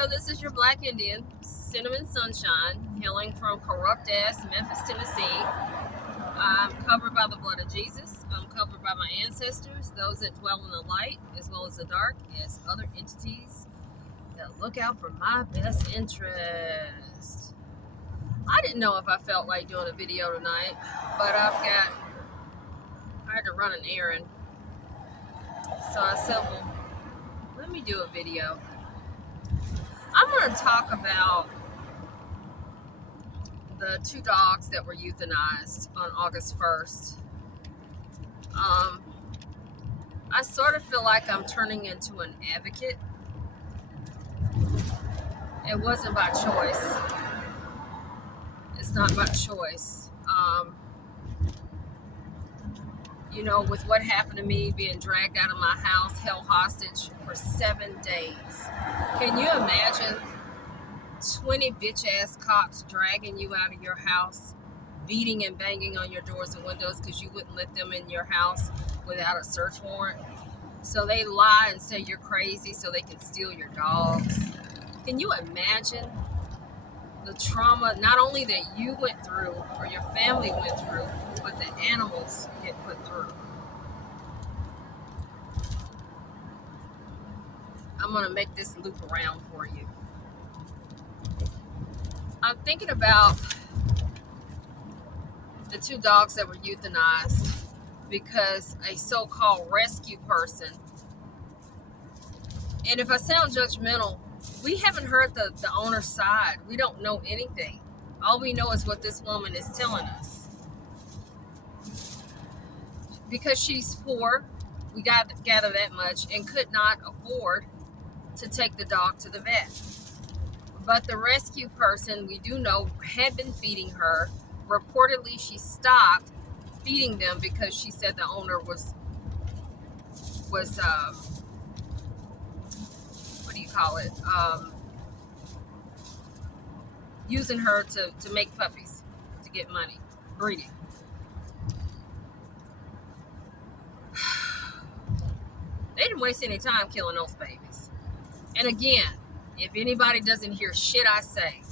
Hello, this is your Black Indian, Cinnamon Sunshine, hailing from corrupt-ass Memphis, Tennessee. I'm covered by the blood of Jesus. I'm covered by my ancestors, those that dwell in the light as well as the dark, as other entities that look out for my best interest. I didn't know if I felt like doing a video tonight, but I had to run an errand. So I said, well, let me do a video. I'm going to talk about the 2 dogs that were euthanized on August 1st. I sort of feel like I'm turning into an advocate. It wasn't by choice. It's not by choice. You know, with what happened to me, being dragged out of my house, held hostage for 7 days. Can you imagine 20 bitch-ass cops dragging you out of your house, beating and banging on your doors and windows because you wouldn't let them in your house without a search warrant? So they lie and say you're crazy so they can steal your dogs. Can you imagine the trauma not only that you went through or your family went through, but the animals get put through? I'm going to make this loop around for you. I'm thinking about the 2 dogs that were euthanized because a so-called rescue person, and if I sound judgmental, we haven't heard the owner's side. We don't know anything. All we know is what this woman is telling us. Because she's poor, we got to gather that much, and could not afford to take the dog to the vet. But the rescue person, we do know, had been feeding her. Reportedly, she stopped feeding them because she said the owner was what do you call it? Using her to make puppies, to get money, breeding. They didn't waste any time killing those babies. And again, if anybody doesn't hear shit I say,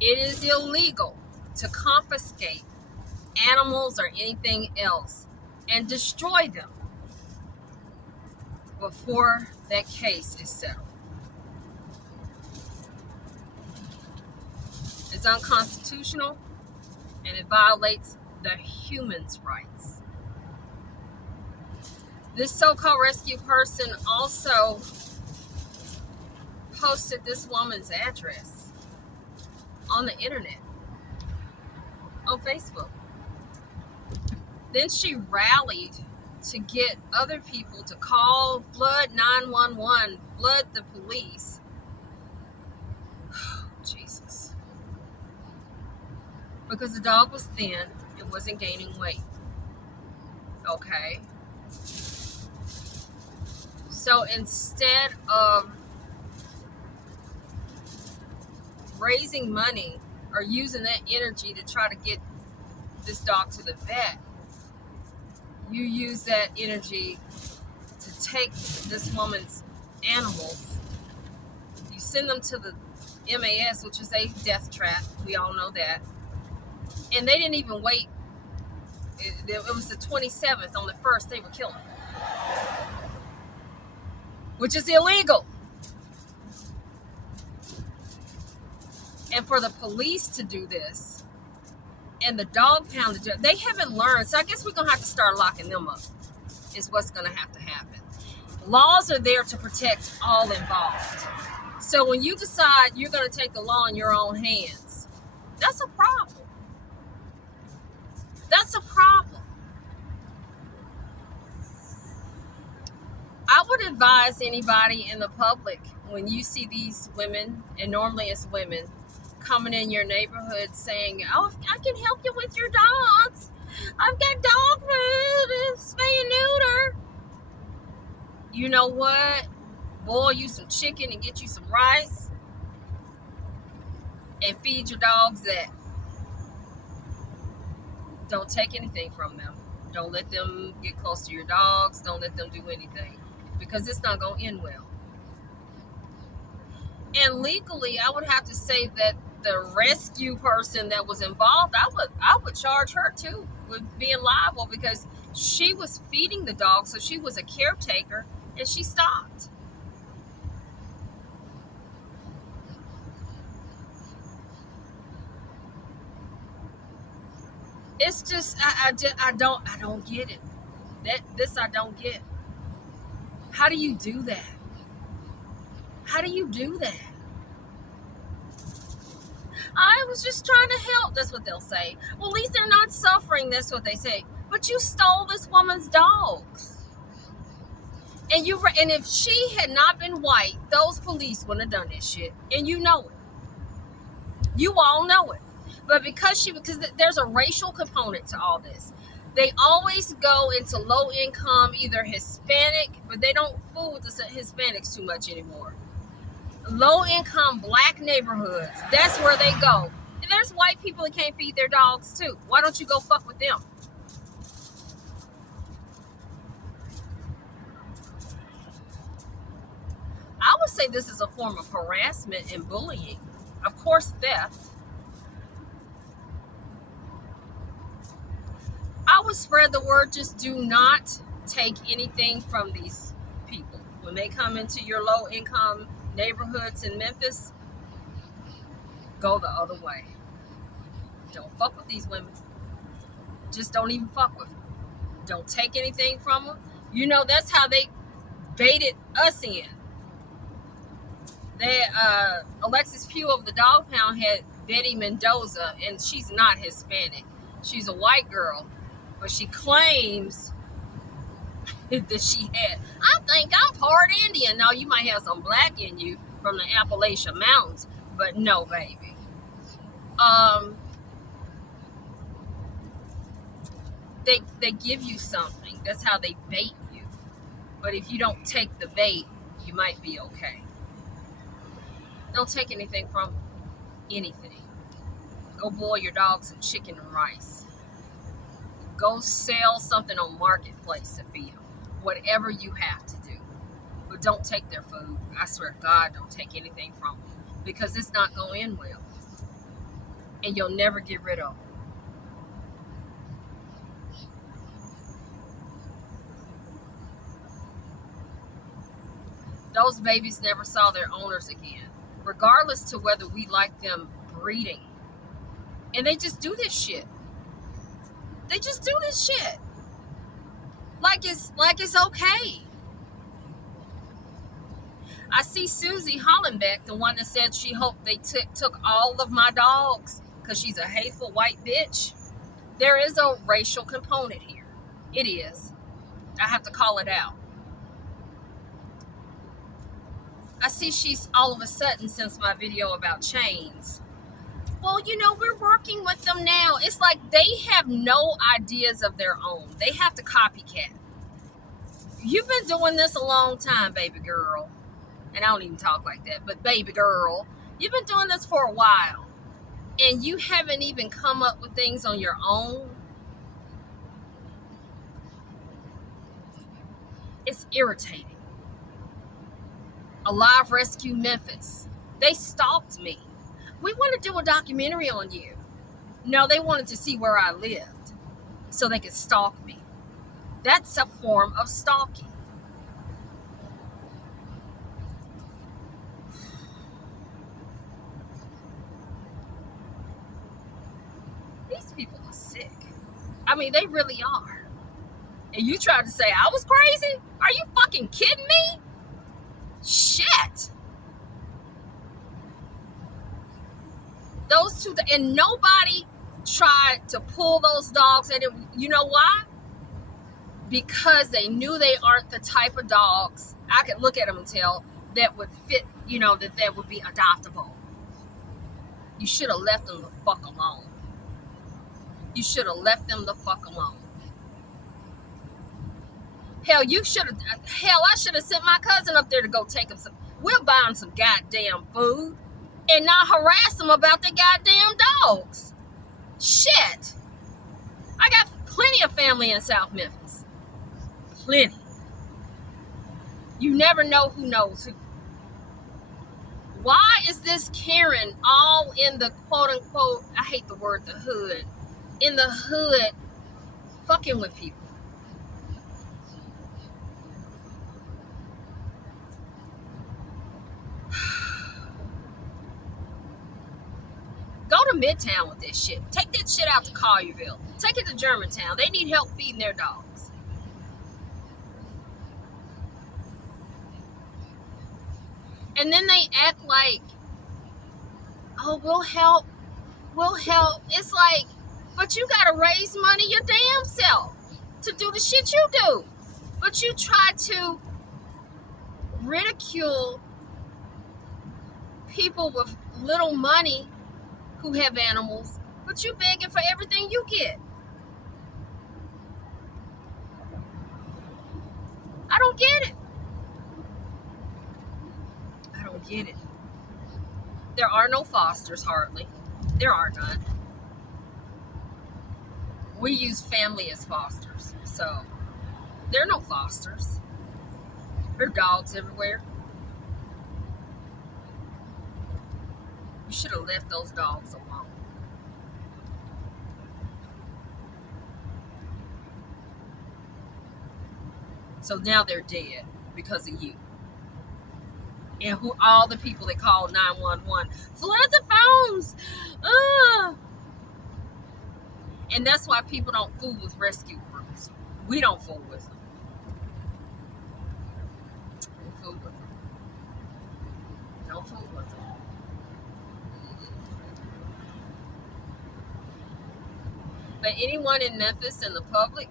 it is illegal to confiscate animals or anything else and destroy them before that case is settled. It's unconstitutional and it violates the human's rights. This so-called rescue person also posted this woman's address on the internet, on Facebook. Then she rallied to get other people to call, flood 911, flood the police. Oh, Jesus. Because the dog was thin, it wasn't gaining weight. Okay. So instead of raising money or using that energy to try to get this dog to the vet, you use that energy to take this woman's animals. You send them to the MAS, which is a death trap. We all know that. And they didn't even wait. It was the 27th. On the 1st, they were killing them, which is illegal. And for the police to do this, and the dog pound, they haven't learned. So I guess we're going to have to start locking them up, is what's going to have to happen. Laws are there to protect all involved. So when you decide you're going to take the law in your own hands, that's a problem. That's a problem. I would advise anybody in the public, when you see these women, and normally it's women, coming in your neighborhood saying, oh, I can help you with your dogs. I've got dog food, spay and neuter. You know what? Boil you some chicken and get you some rice and feed your dogs that. Don't take anything from them. Don't let them get close to your dogs. Don't let them do anything, because it's not going to end well. And legally, I would have to say that the rescue person that was involved, I would charge her too with being liable, because she was feeding the dog, so she was a caretaker, and she stopped. It's just I don't get it. I don't get. How do you do that? How do you do that? I was just trying to help. That's what they'll say. Well, at least they're not suffering. That's what they say. But you stole this woman's dogs. And if she had not been white, those police wouldn't have done this shit. And you know it. You all know it. But because there's a racial component to all this. They always go into low income, either Hispanic, but they don't fool with the Hispanics too much anymore. Low income black neighborhoods. That's where they go. And there's white people that can't feed their dogs too. Why don't you go fuck with them? I would say this is a form of harassment and bullying. Of course, theft. I would spread the word. Just do not take anything from these people. When they come into your low income neighborhoods in Memphis, go the other way. Don't fuck with these women. Just don't even fuck with them. Don't take anything from them. You know, that's how they baited us in. Alexis Pugh of the Dog Pound had Betty Mendoza, and she's not Hispanic. She's a white girl, but she claims that she had. I think I'm part Indian. Now, you might have some black in you from the Appalachian Mountains, but no, baby. They give you something. That's how they bait you. But if you don't take the bait, you might be okay. Don't take anything from anything. Go boil your dog some chicken and rice. Go sell something on Marketplace to feed them. Whatever you have to do. But don't take their food. I swear to God, don't take anything from them. Because it's not going to end well. And you'll never get rid of them. Those babies never saw their owners again, regardless to whether we like them breeding. And they just do this shit. They just do this shit. Like it's okay. I see Susie Hollenbeck, the one that said she hoped they took all of my dogs because she's a hateful white bitch. There is a racial component here. It is. I have to call it out. I see she's all of a sudden, since my video about chains, well, you know, we're working with them now. It's like they have no ideas of their own. They have to copycat. You've been doing this a long time, baby girl. And I don't even talk like that, but baby girl, you've been doing this for a while. And you haven't even come up with things on your own. It's irritating. Alive Rescue Memphis. They stalked me. We want to do a documentary on you. No, they wanted to see where I lived so they could stalk me. That's a form of stalking. These people are sick. I mean, they really are. And you tried to say I was crazy? Are you fucking kidding me? Shit. Those two, and nobody tried to pull those dogs. And you know why? Because they knew they aren't the type of dogs, I could look at them and tell, that would fit, you know, that would be adoptable. You should have left them the fuck alone. You should have left them the fuck alone. Hell, I should have sent my cousin up there to go take him some. We'll buy him some goddamn food and not harass them about their goddamn dogs. Shit. I got plenty of family in South Memphis. Plenty. You never know who knows who. Why is this Karen all in the quote unquote, I hate the word the hood, in the hood fucking with people? Go to Midtown with this shit. Take that shit out to Collierville. Take it to Germantown. They need help feeding their dogs. And then they act like, oh, we'll help. We'll help. It's like, but you gotta raise money your damn self to do the shit you do. But you try to ridicule people with little money who have animals, but you begging for everything you get. I don't get it. I don't get it. There are no fosters, hardly. There are none. We use family as fosters, so there are no fosters. There are dogs everywhere. You should have left those dogs alone. So now they're dead because of you. And who all the people that call 911, flood the phones. And that's why people don't fool with rescue crews. We don't fool with them. Don't fool with them. Don't fool with them. But anyone in Memphis in the public,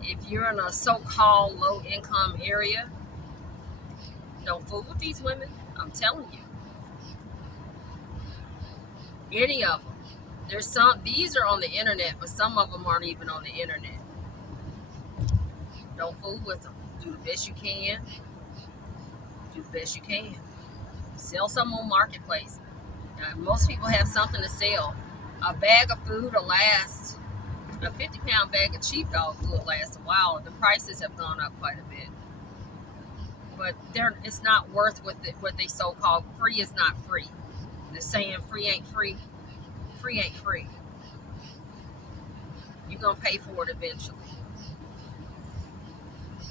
if you're in a so-called low-income area, don't fool with these women. I'm telling you. Any of them. There's some, these are on the internet, but some of them aren't even on the internet. Don't fool with them. Do the best you can. Do the best you can. Sell some on Marketplace. Most people have something to sell. A bag of food will last. A 50-pound bag of cheap dog food will last a while. The prices have gone up quite a bit. But it's not worth what they so-called free is not free. The saying free ain't free. Free ain't free. You're going to pay for it eventually.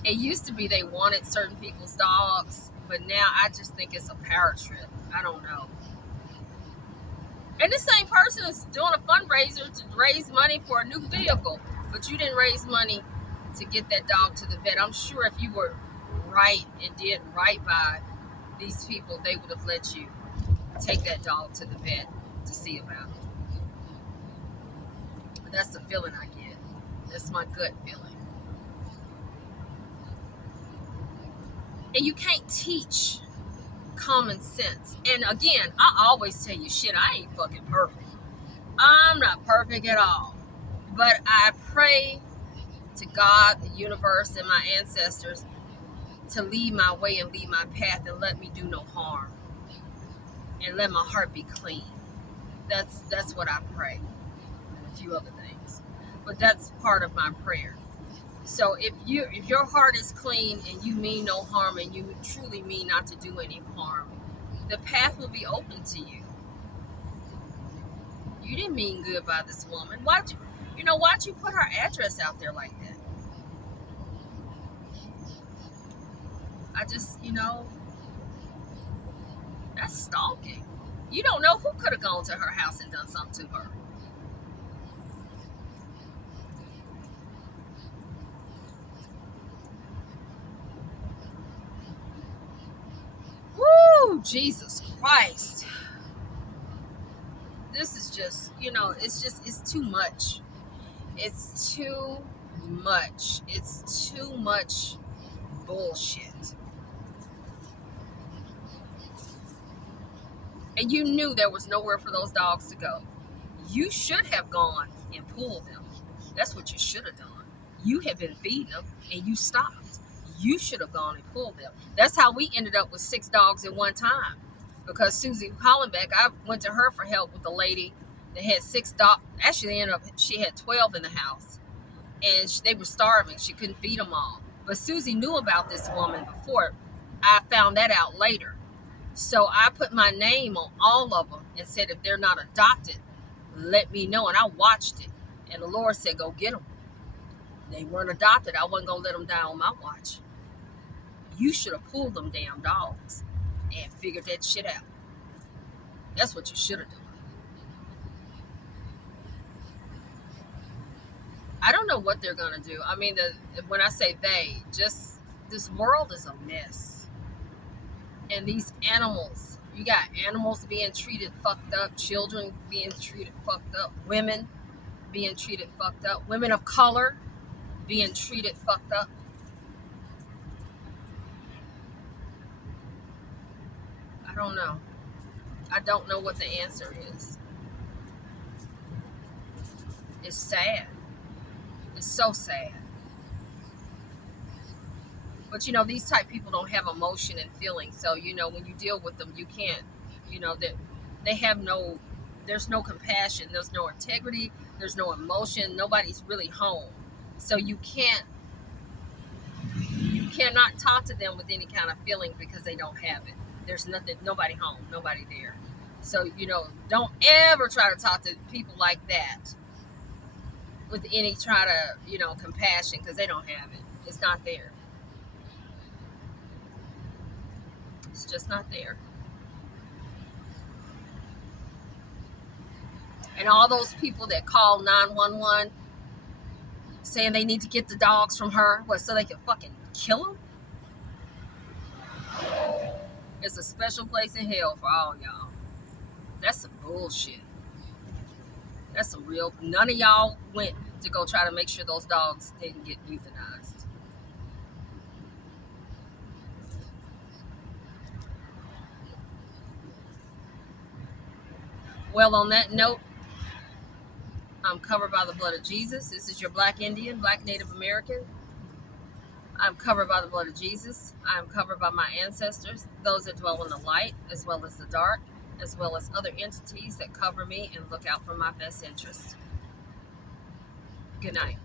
It used to be they wanted certain people's dogs, but now I just think it's a power trip. I don't know. And the same person is doing a fundraiser to raise money for a new vehicle, but you didn't raise money to get that dog to the vet. I'm sure if you were right and did right by these people, they would have let you take that dog to the vet to see about it. But that's the feeling I get. That's my gut feeling. And you can't teach common sense. And again, I always tell you, shit, I ain't fucking perfect. I'm not perfect at all. But I pray to God, the universe, and my ancestors to lead my way and lead my path and let me do no harm. And let my heart be clean. That's what I pray. And a few other things. But that's part of my prayer. So if your heart is clean and you mean no harm and you truly mean not to do any harm, the path will be open to you. You didn't mean good by this woman. Why'd you put her address out there like that? I just, that's stalking. You don't know who could have gone to her house and done something to her. Woo, Jesus Christ. This is just, it's too much. It's too much. It's too much bullshit. And you knew there was nowhere for those dogs to go. You should have gone and pulled them. That's what you should have done. You had been feeding them and you stopped. You should have gone and pulled them. That's how we ended up with 6 dogs at one time. Because Susie Hollenbeck, I went to her for help with a lady that had 6 dogs. Actually, she had 12 in the house. And they were starving. She couldn't feed them all. But Susie knew about this woman before. I found that out later. So I put my name on all of them and said, if they're not adopted, let me know. And I watched it. And the Lord said, go get them. They weren't adopted. I wasn't going to let them die on my watch. You should have pulled them damn dogs and figured that shit out. That's what you should have done. I don't know what they're going to do. I mean, when I say they, just this world is a mess. And these animals, you got animals being treated fucked up, children being treated fucked up, women being treated fucked up, women of color being treated fucked up. I don't know. I don't know what the answer is. It's sad. It's so sad. But these type people don't have emotion and feeling. So when you deal with them, you can't. That they have no. There's no compassion. There's no integrity. There's no emotion. Nobody's really home. So you cannot talk to them with any kind of feeling because they don't have it. There's nothing. Nobody home. Nobody there. So don't ever try to talk to people like that with any compassion, because they don't have it. It's not there. It's just not there. And all those people that call 911 saying they need to get the dogs from her, so they can fucking kill them? It's a special place in hell for all y'all. That's some bullshit. That's some real. None of y'all went to go try to make sure those dogs didn't get euthanized. Well, on that note, I'm covered by the blood of Jesus. This is your Black Indian, Black Native American. I'm covered by the blood of Jesus. I'm covered by my ancestors, those that dwell in the light as well as the dark, as well as other entities that cover me and look out for my best interests. Good night.